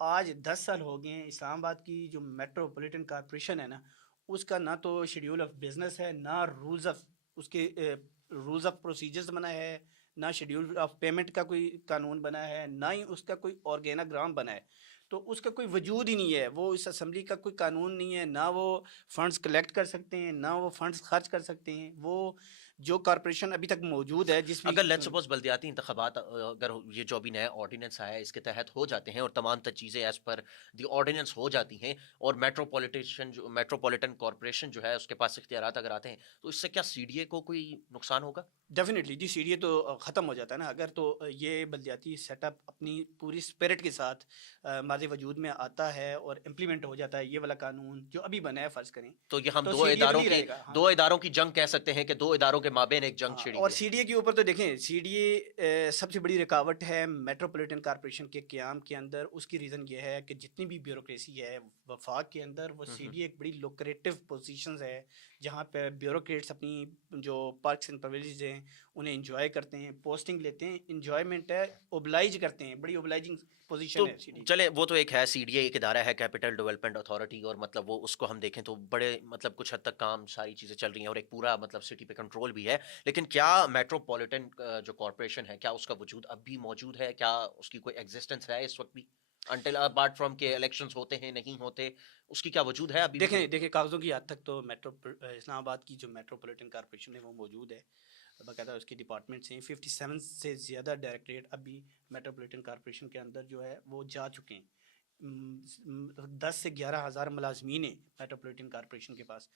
آج 10 سال ہو گئے ہیں اسلام آباد کی جو میٹروپولیٹن کارپوریشن ہے نا، اس کا نہ تو شیڈیول آف بزنس ہے، نہ رولز آف اس کے رولز آف پروسیجرز بنا ہے، نہ شیڈیول آف پیمنٹ کا کوئی قانون بنا ہے، نہ ہی اس کا کوئی آرگیناگرام بنا ہے. تو اس کا کوئی وجود ہی نہیں ہے. وہ اس اسمبلی کا کوئی قانون نہیں ہے، نہ وہ فنڈز کلیکٹ کر سکتے ہیں، نہ وہ فنڈز خرچ کر سکتے ہیں. وہ جو کارپوریشن ابھی تک موجود ہے جس بھی اگر لیٹ سپوز بلدیاتی انتخابات اگر یہ جو ابھی نیا آرڈیننس آیا ہے اس کے تحت ہو جاتے ہیں اور تمام چیزیں ایز پر دی آرڈیننس ہو جاتی ہیں اور میٹروپولیٹن کارپوریشن جو ہے اس کے پاس اختیارات اگر آتے ہیں تو اس سے کیا سی ڈی اے کو کوئی نقصان ہوگا؟ Definitely G, C D A تو ختم ہو جاتا ہے نا اگر تو یہ بلدیاتی سیٹ اپ اپنی پوری اسپرٹ کے ساتھ ماضی وجود میں آتا ہے اور امپلیمنٹ ہو جاتا ہے یہ والا قانون جو ابھی بنا ہے فرض کریں، تو یہ ہم تو دو سی ڈی اے تو اداروں نہیں کی رہے گا. ہاں دو اداروں کی جنگ کہہ سکتے ہیں کہ دو اداروں کے مابین ایک جنگ ہاں، چھڑی اور ہوئی ہے. سی ڈی اے کے اوپر تو دیکھیں سی ڈی اے سب سے بڑی رکاوٹ ہے میٹروپولیٹن کارپوریشن کے قیام کے اندر. اس کی ریزن یہ ہے کہ جتنی بھی بیوروکریسی ہے وفاق کے اندر، وہ سی ڈی اے ایک بڑی لوکریٹو پوزیشنز ہے جہاں پہ بیوروکریٹس اپنی جو پرکس اینڈ پرویلیجز ہیں انہیں انجوائے کرتے ہیں، پوسٹنگ لیتے ہیں، انجوائمنٹ ہے، اوبلائج کرتے ہیں. بڑی اوبلائجنگ تو پوزیشن ہے سی ڈی. چلے وہ تو ایک ہے سی ڈی اے ایک ادارہ ہے کیپٹل ڈیولپمنٹ اتھارٹی اور مطلب وہ اس کو ہم دیکھیں تو بڑے مطلب کچھ حد تک کام ساری چیزیں چل رہی ہیں اور ایک پورا مطلب سٹی پہ کنٹرول بھی ہے. لیکن کیا میٹروپولیٹن جو کارپوریشن ہے کیا اس کا وجود اب بھی موجود ہے؟ کیا اس کی کوئی ایگزسٹنس ہے اس وقت بھی انٹل اپارٹ فرام کہ الیکشنز ہوتے ہیں نہیں ہوتے؟ اس کی کیا وجود ہے ابھی بھی کہ دیکھیں کاغذوں کی حد تک تو اسلام آباد کی جو میٹروپولیٹن کارپوریشن ہے وہ موجود ہے. باقاعدہ اس کی ڈپارٹمنٹس ہیں، 57 سے زیادہ ڈائریکٹریٹ ابھی میٹروپولیٹن کارپوریشن کے اندر جو ہے وہ جا چکے ہیں. 10 سے 11 ہزار ملازمین ہیں میٹروپولیٹن کارپوریشن کے پاس.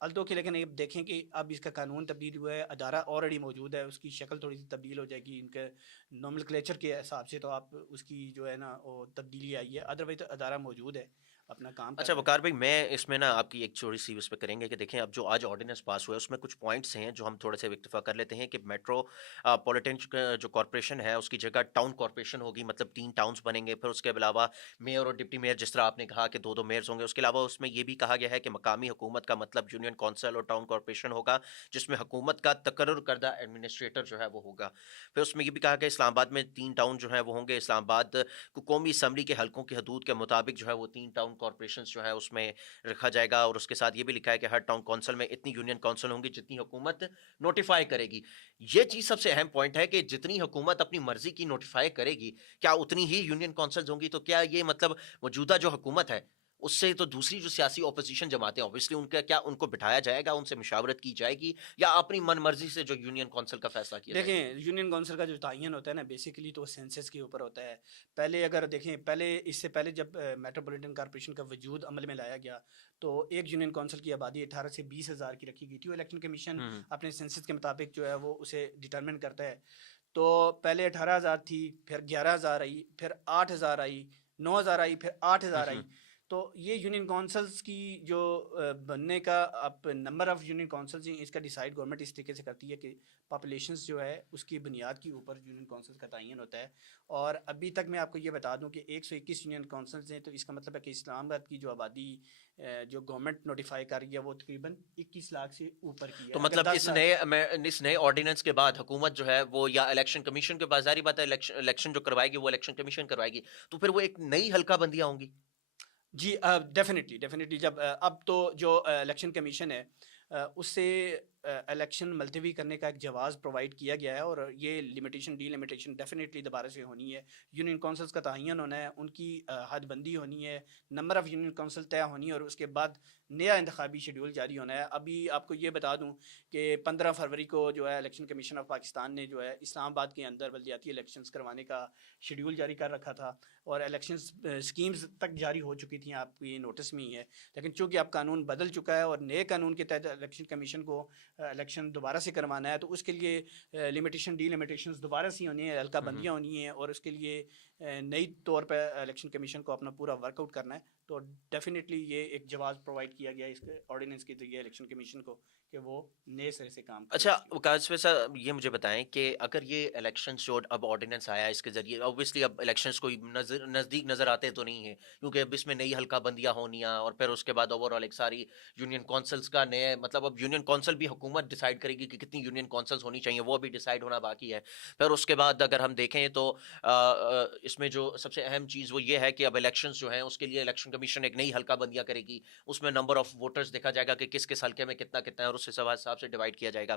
الدو کہ لیکن اب دیکھیں کہ اب اس کا قانون تبدیل ہوا ہے، ادارہ آلریڈی موجود ہے، اس کی شکل تھوڑی سی تبدیل ہو جائے گی ان کے نارمل کلیچر کے حساب سے. تو آپ اس کی جو ہے نا وہ تبدیلی آئی ہے، ادروائز تو ادارہ موجود ہے، اپنا کام کر اچھا رہا ہے. وقار بھائی میں اس میں نا آپ کی ایک چھوٹی سی اس پہ کریں گے کہ دیکھیں اب جو آج آرڈیننس پاس ہوا ہے اس میں کچھ پوائنٹس ہیں جو ہم تھوڑے سے اکتفا کر لیتے ہیں کہ میٹرو پولیٹن جو کارپوریشن ہے اس کی جگہ ٹاؤن کارپوریشن ہوگی، مطلب 3 ٹاؤنس بنیں گے. پھر اس کے علاوہ میئر اور ڈپٹی میئر جس طرح آپ نے کہا کہ 2 میئرز ہوں گے. اس کے علاوہ اس میں یہ بھی کہا گیا ہے کہ مقامی حکومت کا مطلب یونین کونسل اور ٹاؤن کارپوریشن ہوگا جس میں حکومت کا تقرر کردہ ایڈمنسٹریٹر جو ہے وہ ہوگا. پھر اس میں یہ بھی کہا کہ اسلام آباد میں 3 ٹاؤن جو ہیں وہ ہوں گے. اسلام آباد کو قومی اسمبلی کے حلقوں کی حدود کے مطابق جو ہے وہ 3 ٹاؤن کارپوریشنز جو ہے اس میں رکھا جائے گا. اور اس کے ساتھ یہ بھی لکھا ہے کہ ہر ٹاؤن کونسل میں اتنی یونین کونسل ہوں گی جتنی حکومت نوٹیفائی کرے گی. یہ چیز سب سے اہم پوائنٹ ہے کہ جتنی حکومت اپنی مرضی کی نوٹیفائی کرے گی کیا اتنی ہی یونین کونسلز ہوں گی؟ تو کیا یہ مطلب موجودہ جو حکومت ہے اس سے تو دوسری جو سیاسی اپوزیشن جماعتیں اوبویسلی ان کا کیا ان کو بٹھایا جائے گا، ان سے مشاورت کی جائے گی یا اپنی من مرضی سے جو یونین کونسل کا فیصلہ کیا جائے گا؟ دیکھیں یونین کونسل کا جو تعین ہوتا ہے نا بیسیکلی تو سینسس کے اوپر ہوتا ہے. پہلے اگر دیکھیں اس سے پہلے جب میٹروپولیٹن کارپوریشن کا وجود عمل میں لایا گیا تو ایک یونین کونسل کی آبادی 18 سے 20 ہزار کی رکھی گئی تھی. الیکشن کمیشن اپنے سینسس کے مطابق جو ہے وہ اسے ڈٹرمن کرتا ہے. تو پہلے 18 ہزار تھی، پھر 11 ہزار آئی، پھر 8 ہزار آئی، 9 ہزار آئی، پھر 8 ہزار آئی. تو یہ یونین کونسلز کی جو بننے کا اب نمبر آف یونین کونسلز ہیں اس کا ڈیسائیڈ گورنمنٹ اس طریقے سے کرتی ہے کہ پاپولیشنز جو ہے اس کی بنیاد کے اوپر یونین کونسلز کا تعین ہوتا ہے. اور ابھی تک میں آپ کو یہ بتا دوں کہ 121 یونین کونسلز ہیں. تو اس کا مطلب ہے کہ اسلام آباد کی جو آبادی جو گورنمنٹ نوٹیفائی کر رہی ہے وہ تقریباً 21 لاکھ سے اوپر کی ہے. تو اگر مطلب 10 لاکھ اس نئے آرڈیننس کے بعد حکومت جو ہے وہ یا الیکشن کمیشن کے بعد ظاہری بات ہے الیکشن جو کروائے گی وہ الیکشن کمیشن کروائے گی تو پھر وہ ایک نئی حلقہ بندیاں ہوں گی. جی ڈیفینیٹلی جب اب تو جو الیکشن کمیشن ہے اس سے الیکشن ملتوی کرنے کا ایک جواز پرووائڈ کیا گیا ہے. اور یہ لمیٹیشن ڈی لمیٹیشن ڈیفینیٹلی دوبارہ سے ہونی ہے. یونین کونسلز کا تعین ہونا ہے، ان کی حد بندی ہونی ہے، نمبر آف یونین کونسل طے ہونی ہے اور اس کے بعد نیا انتخابی شیڈول جاری ہونا ہے. ابھی آپ کو یہ بتا دوں کہ 15 فروری کو جو ہے الیکشن کمیشن آف پاکستان نے جو ہے اسلام آباد کے اندر بلدیاتی الیکشنز کروانے کا شیڈول جاری کر رکھا تھا اور الیکشن اسکیمز تک جاری ہو چکی تھیں، آپ کی نوٹس میں ہی ہے. لیکن چونکہ اب قانون بدل چکا ہے اور نئے قانون کے تحت الیکشن کمیشن کو الیکشن دوبارہ سے کروانا ہے تو اس کے لیے لمیٹیشن ڈی لمیٹیشنز دوبارہ سے ہونی ہے، حلقہ بندیاں ہونی ہیں اور اس کے لیے نئی طور پہ الیکشن کمیشن کو اپنا پورا ورک آؤٹ کرنا ہے. تو ڈیفینیٹلی یہ ایک جواز پرووائڈ کیا گیا ہے اس آرڈیننس کے ذریعے الیکشن کمیشن کو کہ وہ نئے سرے سے کام کرے. اچھا وکاس صاحب یہ مجھے بتائیں کہ اگر یہ الیکشنز جو اب آرڈیننس آیا ہے اس کے ذریعے اوبویسلی اب الیکشنز کوئی نزدیک نظر آتے تو نہیں ہیں کیونکہ اب اس میں نئی حلقہ بندیاں ہونیاں اور پھر اس کے بعد اوور آل ایک ساری یونین کونسلز کا نئے مطلب اب یونین کونسل بھی حکومت ڈیسائیڈ کرے گی کہ کتنی یونین کونسلز ہونی چاہیے، وہ بھی ڈیسائیڈ ہونا باقی ہے. پھر اس کے بعد اگر ہم دیکھیں تو اس میں جو سب سے اہم چیز وہ یہ ہے کہ اب الیکشنز جو ہیں اس کے لیے الیکشن کمیشن ایک نئی حلقہ بندیاں کرے گی. اس میں نمبر آف ووٹرز دیکھا جائے گا کہ کس کس حلقے میں کتنا کتنا ہے اور اس حساب سے ڈیوائڈ کیا جائے گا.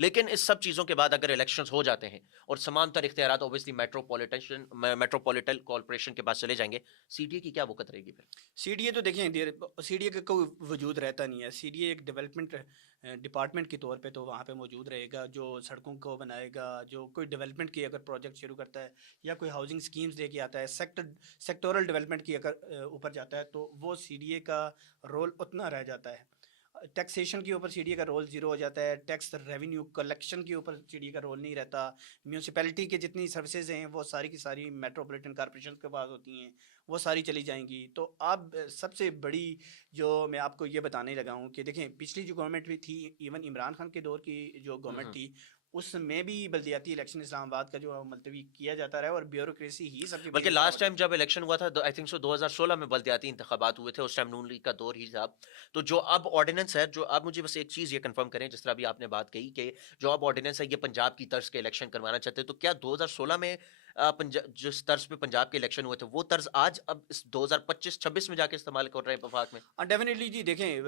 لیکن اس سب چیزوں کے بعد اگر الیکشنز ہو جاتے ہیں اور تمام تر اختیارات اوبیسلی میٹروپولیٹن کارپوریشن کے پاس چلے جائیں گے, سی ڈی اے کی کیا وقت رہے گی پھر؟ سی ڈی اے تو دیکھیں سی ڈی اے کا کوئی وجود رہتا نہیں ہے. سی ڈی اے ایک ڈیولپمنٹ ڈپارٹمنٹ کے طور پہ تو وہاں پہ موجود رہے گا, جو سڑکوں کو بنائے گا, جو کوئی ڈیولپمنٹ کی اگر پروجیکٹ شروع کرتا ہے یا کوئی ہاؤسنگ اسکیمز لے کے آتا ہے, سیکٹورل ڈیولپمنٹ کی اگر اوپر جاتا ہے تو وہ سی ڈی اے کا رول اتنا رہ جاتا ہے. ٹیکسیشن کے اوپر سی ڈی اے کا رول زیرو ہو جاتا ہے, ٹیکس ریونیو کلیکشن کے اوپر سی ڈی اے کا رول نہیں رہتا. میونسپیلٹی کے جتنی سروسز ہیں وہ ساری کی ساری میٹروپولیٹن کارپوریشن کے پاس ہوتی ہیں, وہ ساری چلی جائیں گی. تو اب سب سے بڑی جو میں آپ کو یہ بتانے لگا ہوں کہ دیکھیں پچھلی جو گورنمنٹ بھی تھی, ایون عمران خان کے دور کی جو گورنمنٹ تھی, اس میں بھی بلدیاتی الیکشن اسلام آباد کا جو ملتوی کیا جاتا رہا ہے, اور بیوروکریسی ہی سب کی بلکہ لاسٹ ٹائم جب الیکشن ہوا تھا آئی تھنک سو 2016 میں بلدیاتی انتخابات ہوئے تھے, اس ٹائم نون لیگ کا دور ہی تھا. تو جو اب آرڈیننس ہے, جو آپ مجھے بس ایک چیز یہ کنفرم کریں, جس طرح بھی آپ نے بات کہی کہ جو اب آرڈیننس ہے یہ پنجاب کی طرز کے الیکشن کروانا چاہتے ہیں, تو کیا 2016 میں جس طرز پہ پنجاب کے الیکشن ہوئے تھے وہ طرز آج اب اس 2025-26 میں جا کے استعمال کر رہے ہیں وفاق میں؟ ڈیفینیٹلی جی. دیکھیں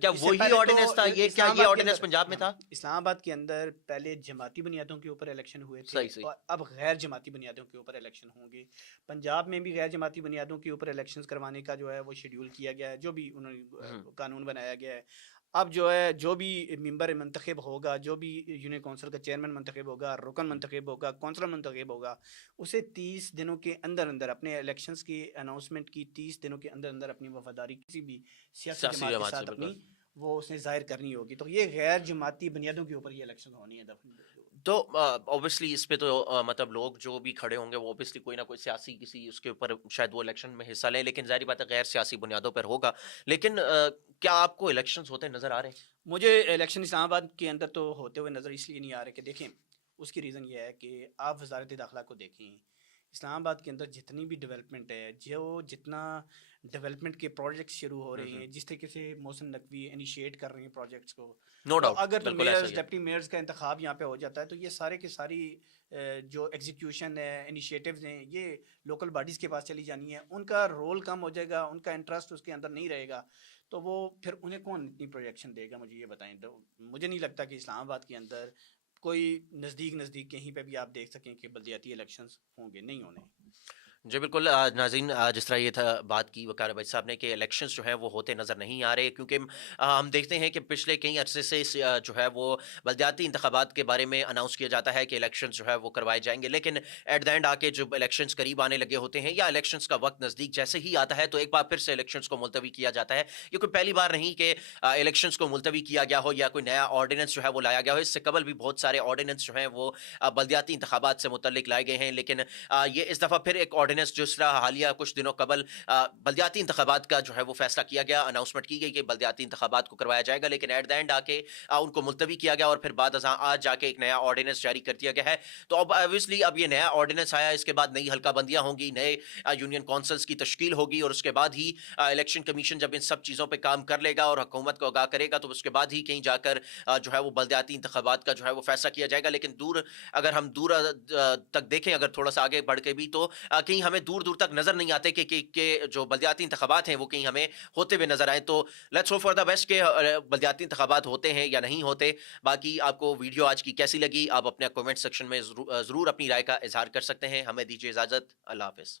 کیا وہی آرڈیننس تھا یہ, کیا یہ آرڈیننس پنجاب میں تھا؟ اسلام آباد کے اندر پہلے جماعتی بنیادوں کے اوپر الیکشن ہوئے صحیح تھے, اور اب غیر جماعتی بنیادوں کے اوپر الیکشن ہوں گے. پنجاب میں بھی غیر جماعتی بنیادوں کے اوپر الیکشنز کروانے کا جو ہے وہ شیڈیول کیا گیا ہے, جو بھی انہوں نے قانون بنایا گیا ہے. اب جو ہے جو بھی ممبر منتخب ہوگا, جو بھی یونین کونسل کا چیئرمین منتخب ہوگا, رکن منتخب ہوگا, کونسلر منتخب ہوگا, اسے 30 دنوں کے اندر اندر اپنے الیکشنز کی اناؤنسمنٹ کی 30 دنوں کے اندر اندر اپنی وفاداری کسی بھی سیاسی جماعت کے ساتھ اپنی وہ اس نے ظاہر کرنی ہوگی. تو یہ غیر جماعتی بنیادوں کے اوپر یہ الیکشن ہونی ہے. تو اوبیسلی اس پہ تو مطلب لوگ جو بھی کھڑے ہوں گے وہ اوبیسلی کوئی نہ کوئی سیاسی کسی اس کے اوپر شاید وہ الیکشن میں حصہ لیں, لیکن ظاہری بات ہے غیر سیاسی بنیادوں پر ہوگا. لیکن کیا آپ کو الیکشنز ہوتے نظر آ رہے ہیں؟ مجھے الیکشن اسلام آباد کے اندر تو ہوتے ہوئے نظر اس لیے نہیں آ رہے کہ دیکھیں اس کی ریزن یہ ہے کہ آپ وزارت داخلہ کو دیکھیں, اسلام آباد کے اندر جتنی بھی ڈیولپمنٹ ہے, جو جتنا ڈیولپمنٹ کے پروجیکٹس شروع ہو رہے ہیں, جس طریقے سے محسن نقوی انیشیٹ کر رہے ہیں پروجیکٹس کو, نو ڈاؤٹ, اگر تو بالکل ایسا میئرز ہی ہے. ڈپٹی میئرز کا انتخاب یہاں پہ ہو جاتا ہے تو یہ سارے کے ساری جو ایگزیکیوشن ہے, انیشیٹیوز ہیں, یہ لوکل باڈیز کے پاس چلی جانی ہے. ان کا رول کم ہو جائے گا, ان کا انٹرسٹ اس کے اندر نہیں رہے گا, تو وہ پھر انہیں کون اتنی پروجیکشن دے گا؟ مجھے یہ بتائیں. تو مجھے نہیں لگتا کہ اسلام آباد کے اندر کوئی نزدیک کہیں پہ بھی آپ دیکھ سکیں کہ بلدیاتی الیکشنز ہوں گے, نہیں ہونے. جی بالکل. ناظرین, جس طرح یہ تھا بات کی وقار بھائی صاحب نے کہ الیکشنز جو ہیں وہ ہوتے نظر نہیں آ رہے, کیونکہ ہم دیکھتے ہیں کہ پچھلے کئی عرصے سے جو ہے وہ بلدیاتی انتخابات کے بارے میں اناؤنس کیا جاتا ہے کہ الیکشنز جو ہے وہ کروائے جائیں گے, لیکن ایٹ دا اینڈ آ کے جب الیکشنز قریب آنے لگے ہوتے ہیں یا الیکشنز کا وقت نزدیک جیسے ہی آتا ہے تو ایک بار پھر سے الیکشنز کو ملتوی کیا جاتا ہے. یہ کوئی پہلی بار نہیں کہ الیکشنز کو ملتوی کیا گیا ہو یا کوئی نیا آرڈیننس جو ہے وہ لایا گیا ہو. اس سے قبل بھی بہت سارے آرڈیننس جو ہیں وہ بلدیاتی انتخابات سے متعلق لائے گئے ہیں, لیکن یہ اس دفعہ پھر ایک آرڈیننس جس طرح حالیہ کچھ دنوں قبل بلدیاتی انتخابات کا جو ہے وہ فیصلہ کیا گیا, اناؤنسمنٹ کی گئی کہ بلدیاتی انتخابات کو کروایا جائے گا, لیکن ایٹ دا اینڈ آ کے ان کو ملتوی کیا گیا اور پھر بعد ازاں آج جا کے ایک نیا آرڈیننس جاری کر دیا گیا ہے. تو اب اوبیسلی اب یہ نیا آرڈیننس آیا, اس کے بعد نئی حلقہ بندیاں ہوں گی, نئے یونین کونسلز کی تشکیل ہوگی, اور اس کے بعد ہی الیکشن کمیشن جب ان سب چیزوں پہ کام کر لے گا اور حکومت کو آگاہ کرے گا تو اس کے بعد ہی کہیں جا کر جو ہے وہ بلدیاتی انتخابات کا جو ہے وہ فیصلہ کیا جائے گا. لیکن اگر ہم دور تک دیکھیں, اگر تھوڑا سا آگے بڑھ کے بھی, تو کہیں ہمیں دور دور تک نظر نہیں آتے کہ جو بلدیاتی انتخابات ہیں وہ کہیں ہمیں ہوتے ہوئے نظر آئیں. تو let's hope for the best کہ بلدیاتی انتخابات ہوتے ہیں یا نہیں ہوتے. باقی آپ کو ویڈیو آج کی کیسی لگی, آپ اپنے کمنٹ سیکشن میں ضرور اپنی رائے کا اظہار کر سکتے ہیں. ہمیں دیجیے اجازت, اللہ حافظ.